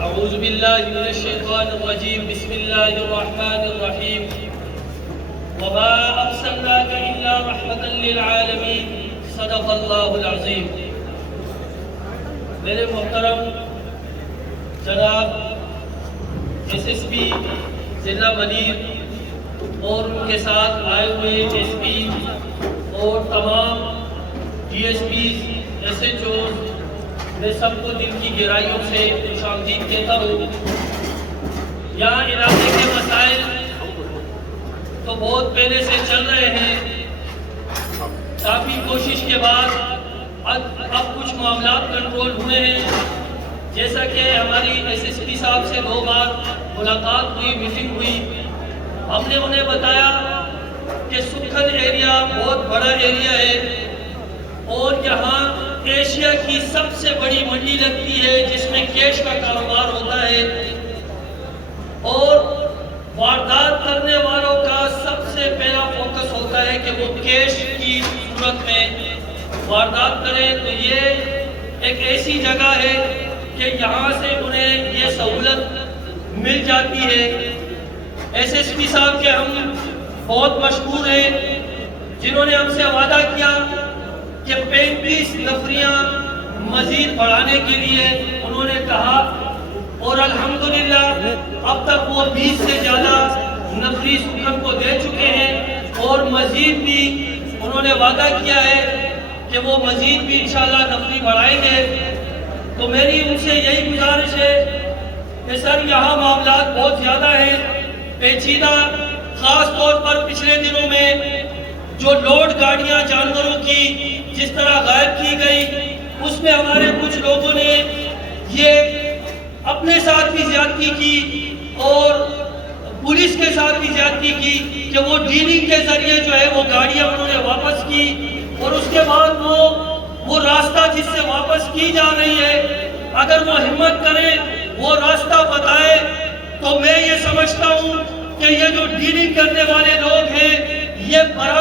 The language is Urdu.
أعوذ بالله من الشيطان الرجيم بسم الله الرحمن الرحيم وما أرسلناك إلا رحمة للعالمين صدق اللہ العظیم۔ میرے محترم جناب ایس ایس پی ضلع منیر اور ان کے ساتھ آئے ہوئے ایس پی اور تمام D S Ps S H Os, میں سب کو دل کی گہرائیوں سے خوش آمدید کہتا ہوں۔ یہاں علاقے کے مسائل تو بہت پہلے سے چل رہے ہیں، کافی کوشش کے بعد اب کچھ معاملات کنٹرول ہوئے ہیں۔ جیسا کہ ہماری ایس ایس پی صاحب سے 2 بار ملاقات ہوئی، میٹنگ ہوئی، ہم نے انہیں بتایا کہ سکھن ایریا بہت بڑا ایریا ہے اور یہاں ایشیا کی سب سے بڑی منڈی لگتی ہے جس میں کیش کا کاروبار ہوتا ہے، اور واردات کرنے والوں کا سب سے پہلا فوکس ہوتا ہے کہ وہ کیش کی صورت میں واردات کریں۔ تو یہ ایک ایسی جگہ ہے کہ یہاں سے انہیں یہ سہولت مل جاتی ہے۔ ایس ایس پی صاحب کے ہم بہت مشکور ہیں جنہوں نے ہم سے وعدہ کیا کہ 35 نفریاں مزید بڑھانے کے لیے انہوں نے کہا، اور الحمدللہ اب تک وہ 20 سے زیادہ نفری سکھن کو دے چکے ہیں، اور مزید بھی انہوں نے وعدہ کیا ہے کہ وہ مزید بھی انشاءاللہ نفری بڑھائیں گے۔ تو میری ان سے یہی گزارش ہے کہ سر یہاں معاملات بہت زیادہ ہیں، پیچیدہ، خاص طور پر پچھلے دنوں میں جو لوڈ گاڑیاں جانوروں کی جس طرح غائب کی گئی، اس میں ہمارے کچھ لوگوں نے یہ اپنے ساتھ بھی زیادتی کی اور پولیس کے ساتھ بھی زیادتی کی کہ وہ ڈیلنگ کے ذریعے جو ہے وہ گاڑیاں انہوں نے واپس کی، اور اس کے بعد وہ راستہ جس سے واپس کی جا رہی ہے اگر وہ ہمت کرے وہ راستہ بتائے، تو میں یہ سمجھتا ہوں کہ یہ جو ڈیلنگ کرنے والے لوگ ہیں یہ برا